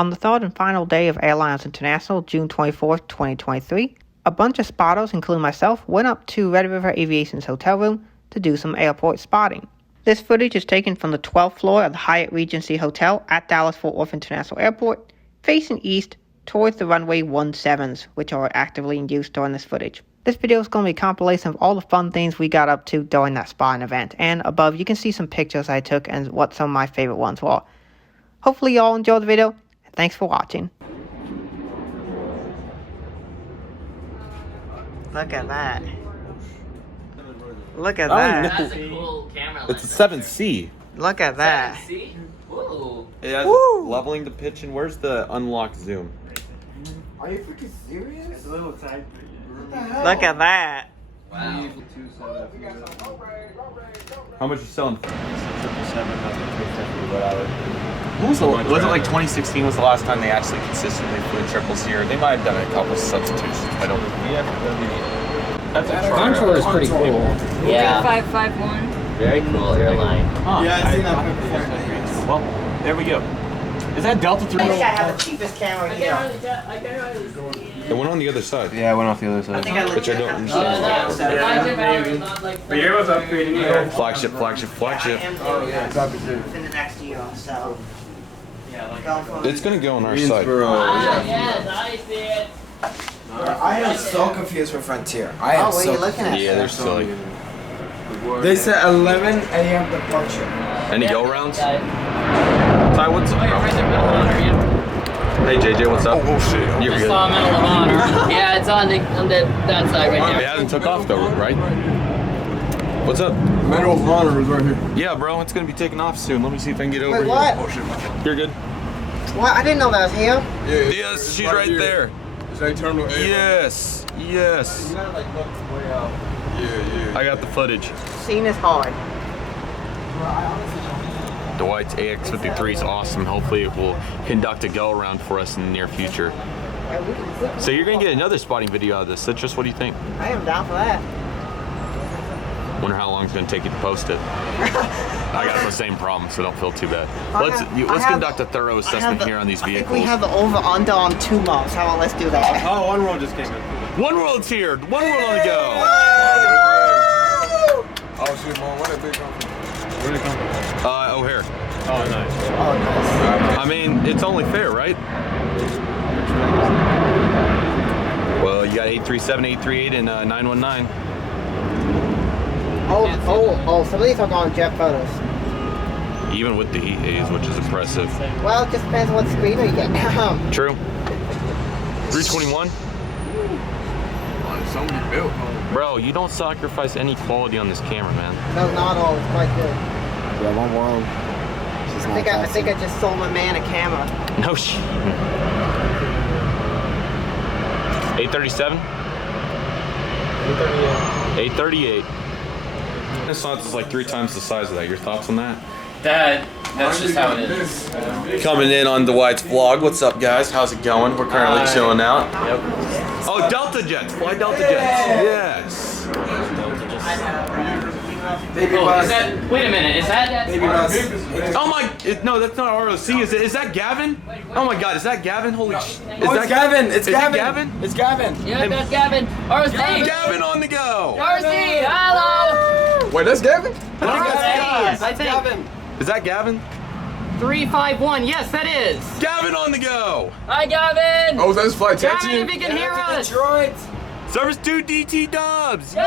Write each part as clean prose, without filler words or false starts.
On the third and final day of Airliners International, June 24th, 2023, a bunch of spotters, including myself, went up to Red River Aviation's hotel room to do some airport spotting. This footage is taken from the 12th floor of the Hyatt Regency Hotel at Dallas-Fort Worth International Airport, facing east towards the runway 17s, which are actively in use during this footage. This video is going to be a compilation of all the fun things we got up to during that spotting event, and above you can see some pictures I took and what some of my favorite ones were. Hopefully you all enjoyed the video, and thanks for watching. Look at that. Look at that. That's a cool camera. It's a 7C. Look at that. 7C? Whoa. It has leveling the pitch, and where's the unlock zoom? Are you freaking serious? It's a little tight. Look at that. Wow. How much you selling? 777. Was it like 2016 was the last time they actually consistently flew triples here? They might have done a couple substitutions. I don't. That's a Contour is pretty cool. Yeah. 551. Very cool airline. Huh. Yeah, I see that. Well, there we go. Is that Delta 3? I think I have the cheapest camera here. The one on the other side. Yeah, I went off the other side. Which I don't understand. But yeah, what's upgrading? Flagship. I am in the next year, so. It's gonna go on our side. Yes, I see it. I am so confused with Frontier. I am Oh, what are so you looking at? Yeah, they're silly. They said 11 a.m. departure. Any go rounds? Oh, Ty, what's up? you're right there, Medal of Honor, yeah. Hey JJ, what's up? Oh shit. You're Just good. saw Medal of Honor. Yeah, it's on that side right It there. hasn't took off though, right? What's up? Medal of Honor is right here. Yeah, bro, it's gonna be taking off soon. Let me see if I can get over Wait, here. what? Oh shit, my bad. You're good. What? I didn't know that was here. Yeah, Yes, she's right there. It's like terminal A. Yes. Yes. You gotta like look way out. Yeah. I got the footage. Seeing is hard. Dwight's AX53 is awesome. Hopefully it will conduct a go around for us in the near future. So you're gonna get another spotting video out of this. Citrus, what do you think? I am down for that. Wonder how long it's gonna take you to post it. I got the same problem, so don't feel too bad. Let's have- conduct a thorough assessment here on these I think vehicles. we have the over-under on 2 months. How about let's do that? Oh, one roll just came in. One World's here. One World on the go. Oh shit, man, where that big come from? Where did it come from? O'Hare. Oh, nice. Oh, nice. I mean, it's only fair, right? Well, you got 837, 838, and 919. Oh, some of these are going jet photos. Even with the heat haze, which is impressive. Well, it just depends on what screener you get. True. 321. Somebody built home. Bro, you don't sacrifice any quality on this camera, man. No, not all. It's quite good. Yeah, one world. I think I just sold my man a camera. No shit. 837? 838. This is like 3 times the size of that. Your thoughts on that? That's just how it is. Coming in on Dwight's vlog. What's up, guys? How's it going? We're currently chilling out. Yep. Oh, Delta Jets. Fly Delta Jets. Yes. Baby Oh, bus. is that? Wait a minute. Is that? Baby bus. Oh my! No, that's not ROC. Is that Gavin? Oh my God! Is that Gavin? Holy sh! Oh, it's Gavin. It's Is Gavin. it Gavin? It's Gavin. Yeah, that's Gavin. RC. Gavin on the go. RC. Hello. Wait, that's Gavin? I think that's Yes, I think. Gavin. Is that Gavin? 351. Yes, that is. Gavin on the go. Hi, Gavin. Oh, that's flight Gavin, taxi? if you can hear us. Detroit. Service 2 DT Dubs. Good.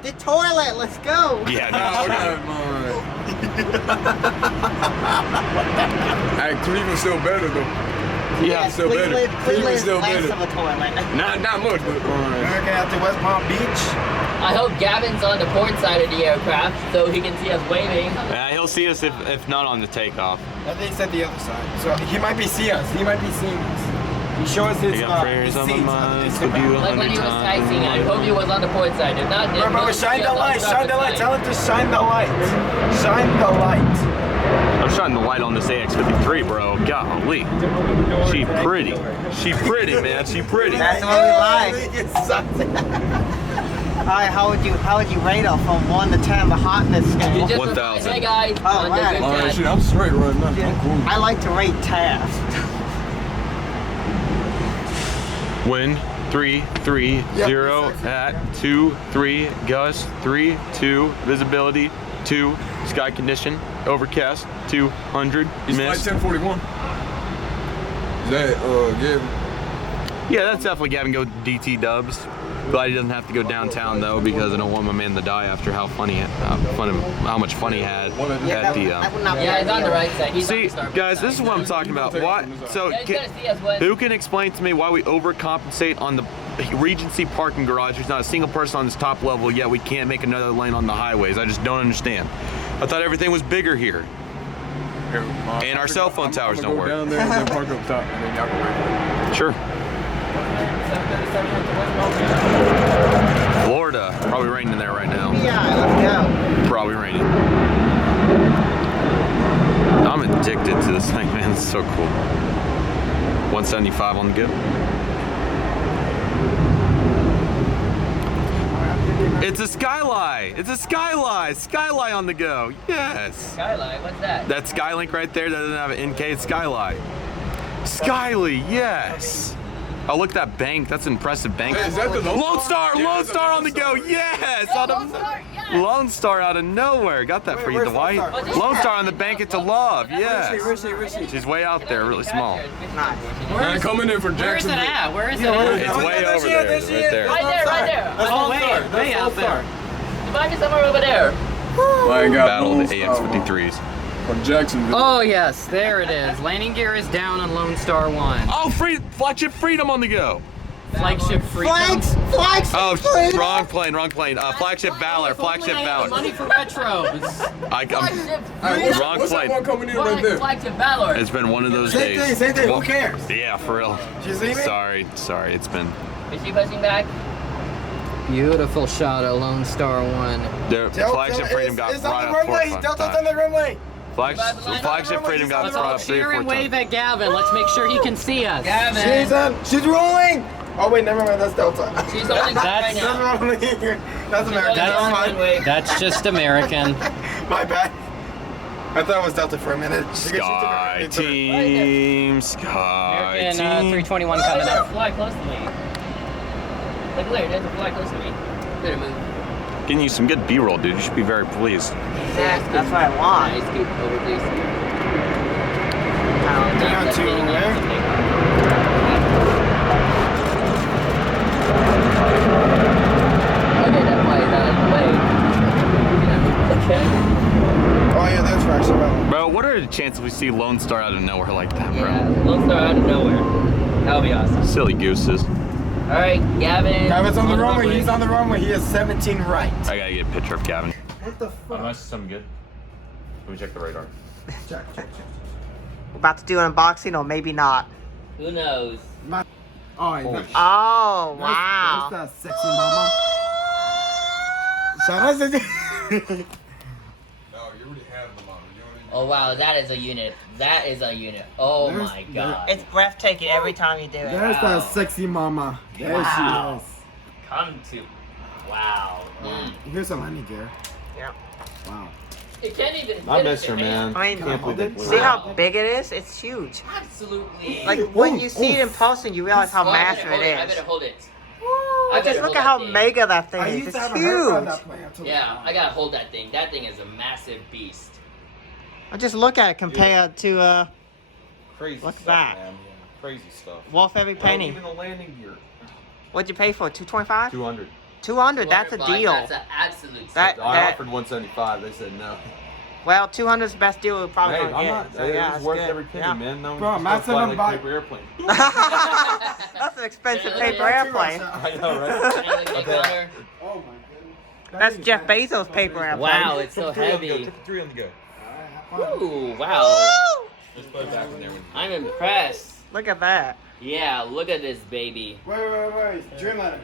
The toilet. Let's go. Yeah, Oh, no, okay, man. Hey, Cleveland's still better though. yeah. Still better. Cleveland's still last better. of a toilet. Not much, but American out to West Palm Beach. I hope Gavin's on the port side of the aircraft so he can see us waving. He'll see us if not on the takeoff. I think it's at the other side. So he might be seeing us. He might be seeing us. He shows his I got prayers on my seats mind. on Could the do Like when 100 he was times. texting, I hope he was on the port side. If not, then Bro, we'll shine just the light, on shine the light. starboard Tell side. him to shine the light. Shine the light. I'm shining the light on this AX53, bro. Golly. She pretty. She pretty, man. She pretty. That's what we like. It sucks. Alright, how would you rate it from 1 to 10 the hotness You scale? just 1,000. Hey guys, Oh, on the right. group Alright, chat. shit, I'm straight right now. I'm cool. I like to rate tasks. Wind 3, 3, 0 at 2, 3, gust 3, 2, visibility 2, sky condition overcast 200, It's like mist. 1041. Is that, Gavin? Yeah, that's definitely Gavin go DT dubs. Glad he doesn't have to go downtown though, because I don't want my man to die after how much fun he had at the. Yeah, he's on the right side. He's See, on the starboard guys, side. this is what I'm talking about. Why? So, Yeah, he's gonna see us, Wes. who can explain to me why we overcompensate on the Regency parking garage? There's not a single person on this top level, yet we can't make another lane on the highways. I just don't understand. I thought everything was bigger here. And our cell phone towers don't work. Down there and then park up top, and then y'all go right Sure. Florida, probably raining there right now. Yeah, let's go. Probably raining. I'm addicted to this thing, man. It's so cool. 175 on the go. It's a skyline. It's a skyline. Skyline on the go. Yes. Skyline, what's that? That Skylink right there that doesn't have an NK. It's Skyline. Skyly, yes. Oh, look at that bank. That's an impressive bank. Hey, is that the Lone Star? Yeah, Lone that's a Star Lone on the go. Star. Yes. Yeah, Out of- Lone Star, yes. Lone Star out of nowhere. Got that for you, where's Dwight. Lone Star? Lone Star on the bank at to love. Yes. Where's she? She's way out there, really small. Man, coming in for Where is it Jacksonville. at? Where is it It's at? way over there. Right there. Right there, right there. Oh, way out there. You might be somewhere over there. I ain't got Battle no of the AX53s. from Jacksonville. Oh yes, there it is. Landing gear is down on Lone Star 1. Oh, flagship Freedom on the go. Flagship Freedom. Flags! Oh, wrong plane. Flagship Valor. Flagship Valor. Money for retros. Flagship Hey, Wrong what's that plane. one coming in right there? Flagship Valor. It's been one of those days. Same thing. Who cares? Yeah, for real. You see me? Sorry. It's been. Is she pushing back? Beautiful shot of Lone Star 1. The flagship Freedom got It's brought on the up 4 or runway. 5 Delta's on times. the runway. Flagship Freedom got brought up 3 or Cheer 4 and wave times. at Gavin. Let's make sure he can see us. Gavin. She's rolling. Oh wait, never mind. That's Delta. She's holding back right That's- now. That's rolling. That's American. That's- Never mind. That's just American. My bad. I thought it was Delta for a minute. Sky Team. Sky American Team. 321 Oh, coming there's a up. fly close to me. Look there, there's a fly close to me. Better move. Getting you some good B-roll, dude. You should be very pleased. Exactly. That's what I want. Nice, scoot over, please. Down to where? Okay, that fly is out of the way. Okay. Oh yeah, that's right. So well. Bro, what are the chances we see Lone Star out of nowhere like that, bro? Yeah, Lone Star out of nowhere. That'll be awesome. Silly gooses. Alright, Gavin. Gavin's on the runway. He's on the runway. He has 17 right. I gotta get a picture of Gavin. What the fuck? Unless something good. Let me check the radar. Check. We're about to do an unboxing or maybe not. Who knows? Oh, yeah. Oh, wow. That's that sexy mama. Shout out to No, you already have the model. You don't even Oh wow, that is a unit. That is a unit. Oh There's- my god. It's breathtaking every time you do it. There's Wow. that sexy mama. There Wow. she is. Come to. Wow. Mm. Here's a landing gear. Yeah. Wow. It can't even. I fit miss in her, your hand. man. I mean, Can't believe it. see how big it is? It's huge. Absolutely. Like, when you see it in person, you realize how Oh, I massive better hold it I is. better hold it. Ooh, I just better look hold at how that thing. mega that thing I is. used It's to have a haircut on huge. that plane. until- Yeah, I gotta hold that thing. That thing is a massive beast. I just look at it compared to Crazy Look at stuff, that. man. Yeah, crazy stuff. Wolf every penny. Even the landing gear. What'd you pay for? 225? 200. 200. That's a 200 bucks, deal. That's an absolute That- steal. I offered 175. They said no. Well, 200 is the best deal we're probably Hey, gonna I'm get. not. So, It yeah, was it's worth good. every penny, Yeah. man. No, Bro, just Matt's fly in like the a paper airplane. That's an expensive Yeah, paper yeah, airplane. I know, right? Can I look at your water? Oh my goodness. That's Jeff Bezos' paper airplane. Wow, it's so heavy. Take the 3 on the go. Ooh, wow. Just put it back in there. I'm impressed. Look at that. Yeah, look at this baby. Wait. Dreamliner.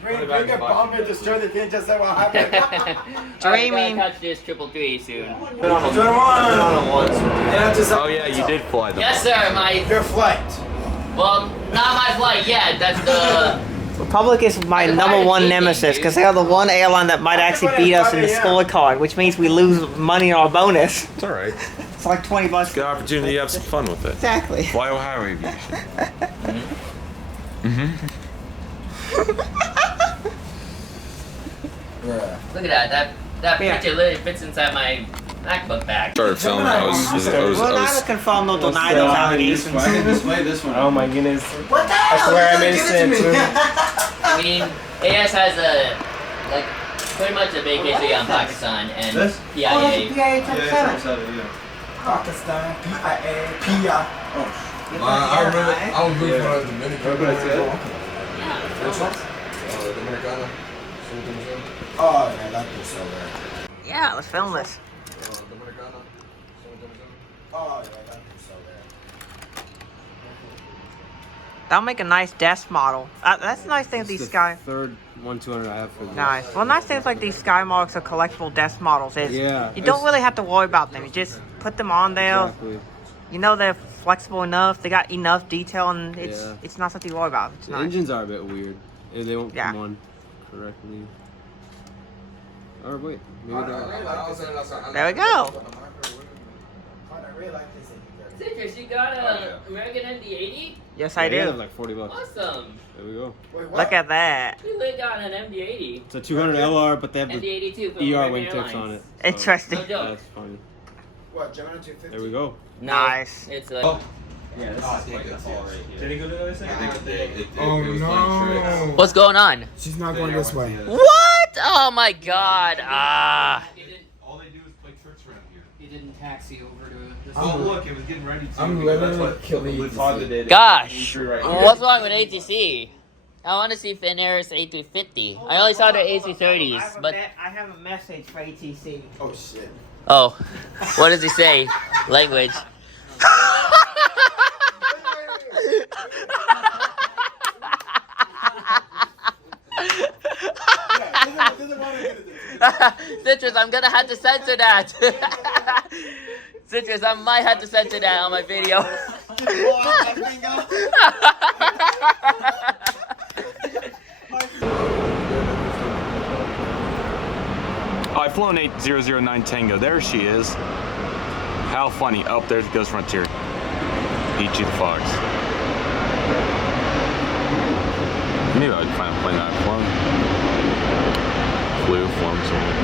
Bring Put it back a in the box. bomb and destroy the thing just like what happened. Dreaming. Gotta catch this 333 soon. 21. Oh yeah, you did fly them. Yes, sir. My Your flight. well, not my flight yet. That's the Republic is my number one nemesis because they are the one airline that might actually beat us in the scorecard, which means we lose money on our bonus. It's all right. It's like 20 bucks. Good opportunity to have some fun with it. Exactly. Fly Ohio Aviation. Look at that. That picture literally fits inside my MacBook bag. Started filming. I We'll neither confirm nor deny those allegations. This one. Oh my goodness. What the I hell? swear I'm innocent. I mean, AS has a, like, pretty much a big history on Pakistan and This? PIA. Oh, it's a PIA 7. Pakistan, PIA, PIA. I remember I was moving on to Dominican. Yeah. Dominicana. Oh, man, that was so bad. Yeah, let's film this. Dominicana. Oh, yeah, that was so bad. That'll make a nice desk model. That's the nice thing with these Sky. Third 1-200 I have for this. Nice. Well, nice things like these Sky models are collectible desk models is Yeah, you don't it's- really have to worry about them. You just put them on there. Exactly. You know they're flexible enough. They got enough detail, and Yeah. it's not something to worry about. It's The nice. engines are a bit weird. They won't Yeah. come on correctly. Or wait, maybe they're... There we go. I really like this. Citrus, you got a American MD-80? Yes, I They have do. like $40. Awesome. There we go. Wait, what? Look at that. You really got an MD-80. It's a 200 LR, but they have the MD-82 from ER American wingtips on Airlines. it. Interesting. No joke. That's funny. What, Gemini 250? There we go. Nice. It's Oh, no. What's going on? She's not going this way. What? Oh my god. Ah. All they do is play tricks around here. He didn't taxi over to this. Oh, look, it was getting ready to. I'm literally killing you. Gosh. What's wrong with ATC? I want to see Finnair's A350. I only saw their AC30s, but... I have a message for ATC. Oh, shit. Oh. What does he say? Language. Citrus, I'm gonna have to censor that. Citrus, I might have to censor that on my video. I've flown 8009 Tango. There she is. How funny. Oh, there goes Frontier. Beat you the Fox. Maybe I'd find a plane that I've flown. Flew, flown somewhere.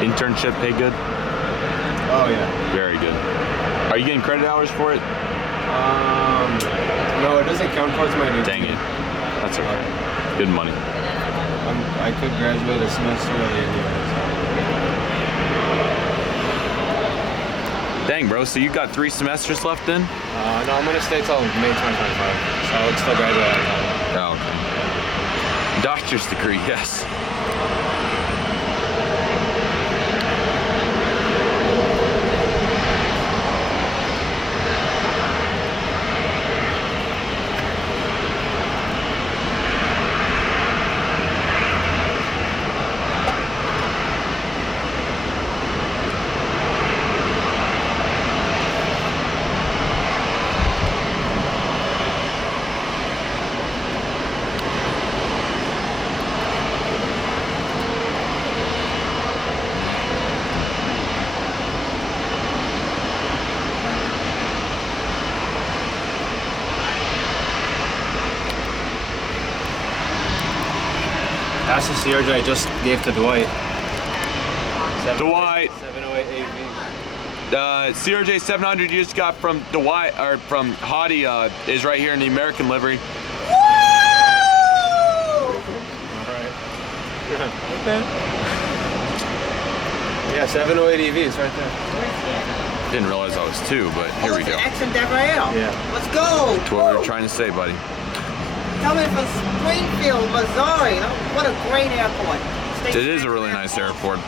Internship pay good? Oh yeah. Very good. Are you getting credit hours for it? No, it doesn't count towards my new. Dang it. That's okay. Good money. I could graduate a semester early anyway. Dang, bro. So you got 3 semesters left then? No, I'm gonna stay till May 2025, so I would still graduate. Oh, okay. Doctor's degree, yes. That's the CRJ I just gave to Dwight. Dwight. 708 AV. CRJ 700 you just got from Dwight, or from Hottie, is right here in the American livery. Okay. Yeah, 708 EV, it's right there. Didn't realize I was 2, but here we go. X Endeavor L. Yeah. Let's go. That's what we were trying to say, buddy. Coming from Springfield, Missouri. Oh, what a great airport. It is a really nice airport.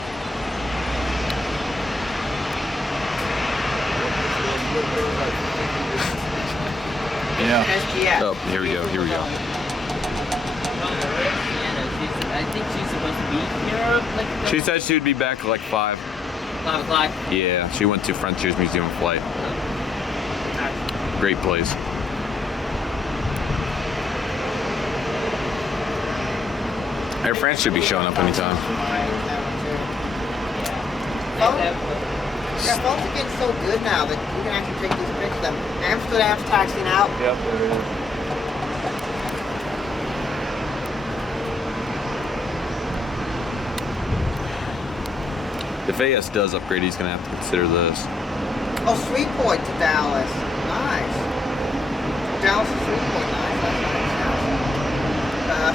Yeah. SGS. Oh, here we go. Here we go. I think she's supposed to be here. Like, She said she would be back at like 5. 5 o'clock. Yeah, she went to Frontiers Museum of Flight. Great place. Air France should be showing up anytime. Yeah, phones are getting so good now that you can actually take these pictures of them. Amsterdam's taxiing out. Yep. If AS does upgrade, he's gonna have to consider this. Oh, Shreveport to Dallas. Nice. Dallas to Shreveport. Nice.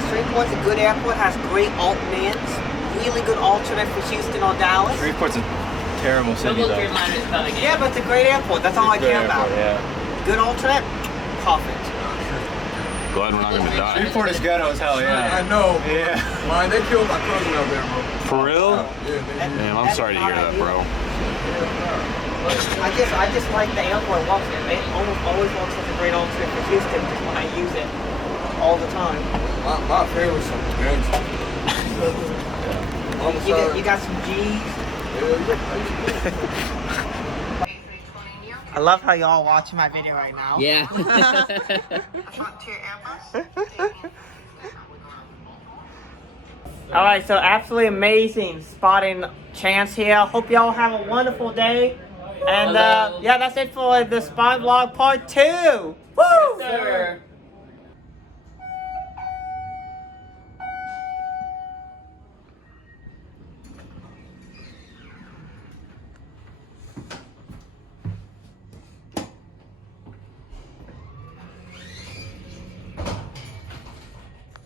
Shreveport's a good airport. Has great alt mins. Really good alternate for Houston or Dallas. Shreveport's a terrible city, Double though. Airliners coming in. Yeah, but it's a great airport. That's all I care about. Yeah. Good alternate. Perfect. Glad we're not gonna die. Shreveport is ghetto as hell, yeah. I know. Yeah. Man, they killed my cousin out there, bro. For real? Yeah, they did. Damn, I'm sorry to hear that, bro. I just like the airport walks. It always walks such a great alternate for Houston just when I use it all the time. My favorite was some gangster. You got some G's. I love how y'all watching my video right now. Yeah. Alright, so absolutely amazing spotting chance here. Hope y'all have a wonderful day. And Hello. yeah, that's it for the spot vlog part 2. Woo! Sir.